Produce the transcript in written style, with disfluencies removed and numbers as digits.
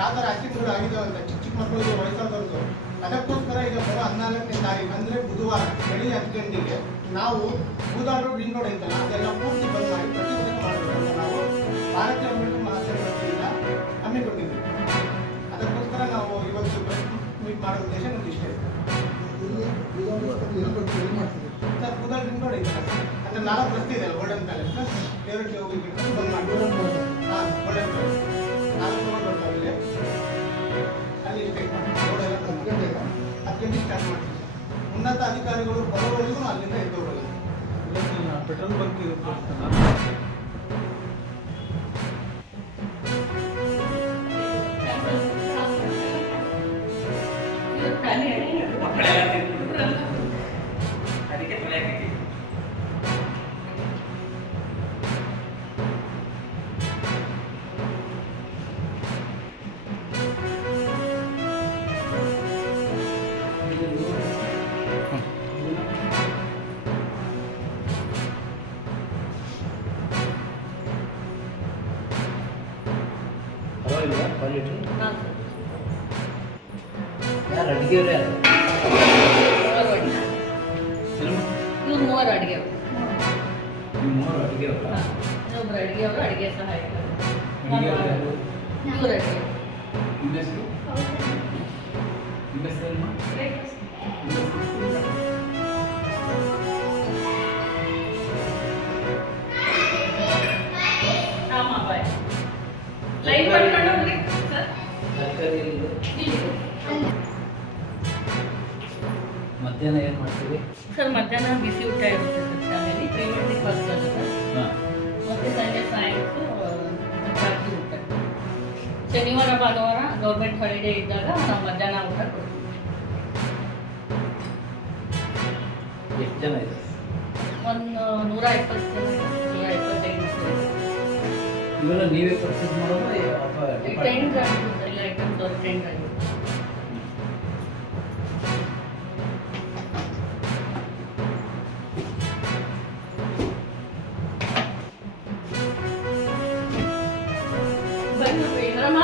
ಯಾವ ಥರ ಆಕ್ಸಿಡೆಂಟ್ಗಳು ಆಗಿದಾವೆ ಅಂತ ಚಿಕ್ಕ ಚಿಕ್ಕ ಮಕ್ಕಳಿಗೆ ವಯಸ್ಸಾದವ್ರದ್ದು. ಅದಕ್ಕೋಸ್ಕರ ಈಗ ಬರೋ 14ನೇ ತಾರೀಕು ಅಂದರೆ ಬುಧವಾರ ಬೆಳಿಗ್ಗೆ 10 ಗಂಟೆಗೆ ನಾವು ಬೂದಾಡ್ ರೋಡ್ ರಿಂಗ್ ರೋಡ್ ಐತಲ್ಲ ಅದೆಲ್ಲ ಪೂರ್ತಿ ಬಂದ್ ಮಾಡಿ ಪ್ರತಿಭಟನೆ ಮಾಡಬೇಕು ಅಂತ ನಾವು ಭಾರತೀಯ ಅಂಬೇಡ್ಕರ್ ಮಹಾಸಭೆ ವತಿಯಿಂದ ಹಮ್ಮಿಕೊಂಡಿದ್ದೀವಿ. ಅದಕ್ಕೋಸ್ಕರ ನಾವು ಇವತ್ತು ಪ್ರೆಸ್ ಮೀಟ್ ಮಾಡೋ ಉದ್ದೇಶ ನಮ್ಗೆ ಇಷ್ಟ ಇದೆ ಸರ್. ಬೂದಾಡ್ ರಿಂಗ್ ರೋಡ್ ಐತಲ್ಲ ಅಂದರೆ 4 ರಸ್ತೆ ಇದೆ ಗೋಲ್ಡನ್ ಪ್ಯಾಲೇಸ್ ದೇವರಿಗೆ ಹೋಗಿ ಬಂದ್ ಮಾಡಿ ಹಾಂ ಗೋಲ್ಡನ್ ಪ್ಯಾಲೇಸ್ 4 ರೋಡ್ ಬರ್ತಾವೆ ಇಲ್ಲಿ ಅಲ್ಲಿ ಇರ್ಬೇಕು ರೋಡ್ ಎಲ್ಲ 10 ಗಂಟೆಗೆ ಸ್ಟಾರ್ಟ್ ಮಾಡ್ತೀವಿ. ಉನ್ನತ ಅಧಿಕಾರಿಗಳು ಬರೋವರೆಗೂ ಅಲ್ಲಿಂದ ಎದ್ದು ಹೋಗಲ್ಲ. ಪೆಟ್ರೋಲ್ ಬಂಕ್ ಅದಕ್ಕೆ ತೊಳೆಯಾಕೈತಿ. ಪರವಾಗಿಲ್ವಾ ಕ್ವಾಲಿಟಿ? ಯಾರು ಅಡುಗೆಯವ್ರು ಯಾರು? ಇವ್ರು 3 ಅಡುಗೆ ನೀವು 3 ಅಡುಗೆಯವ್ರಾ? ಇನ್ನೊಬ್ರು ಅಡುಗೆಯವರು ಅಡುಗೆ ಸಹಾಯಕರು ಅಡುಗೆಯವ್ರು ಯಾರು? ಇವ್ರು ಅಡುಗೆ ನಿಮ್ಮ ಹೆಸರು? ನಿಮ್ಮ ಹೆಸರೇನು? ರಾಮಾಬಾಯಿ ಲೈನ್ ಮಾಡ್ಕೊಂಡು ಹೋಗ್ರಿ ಸರ್. ತರಕಾರಿ ಎಲ್ಲಿದೆ? ಇಲ್ಲಿ ಮಧ್ಯಾಹ್ನ ಏನು ಮಾಡ್ತೀವಿ? ಸರ್ ಮಧ್ಯಾಹ್ನ ಬಿಸಿ ಊಟ ಇರುತ್ತೆ ಸರ್ ಶಾಲೆಯಲ್ಲಿ ಪ್ರೀ ಫಸ್ಟ್ ಆಗುತ್ತೆ. ಹಾಂ. ಮತ್ತು ಸಂಜೆ ಸಾಯಂಕಾಲ ರಾತ್ರಿ ಊಟ. ಶನಿವಾರ ಭಾನುವಾರ ಗೌರ್ಮೆಂಟ್ ಹಾಲಿಡೇ ಇದ್ದಾಗ ನಾವು ಮಧ್ಯಾಹ್ನ ಊಟ ಕೊಡ್ತೀವಿ. ಎಷ್ಟು ಜನ ಇದೆ? ಒಂದು 120 ಜನ 125 ಜನ. ಇವೆಲ್ಲ ನೀವೇ ಪರ್ಚೇಸ್ ಮಾಡೋದು ಅಥವಾ ಟ್ರೈನ್ ಆಗಿರುತ್ತೆ ಎಲ್ಲ ಐಟಮ್ಸ್ ಅವ್ರು ಟ್ರೈನ್ ಆಗಿರುತ್ತೆ. ಬನ್ನಿ ಇಂದ್ರಮ್ಮ.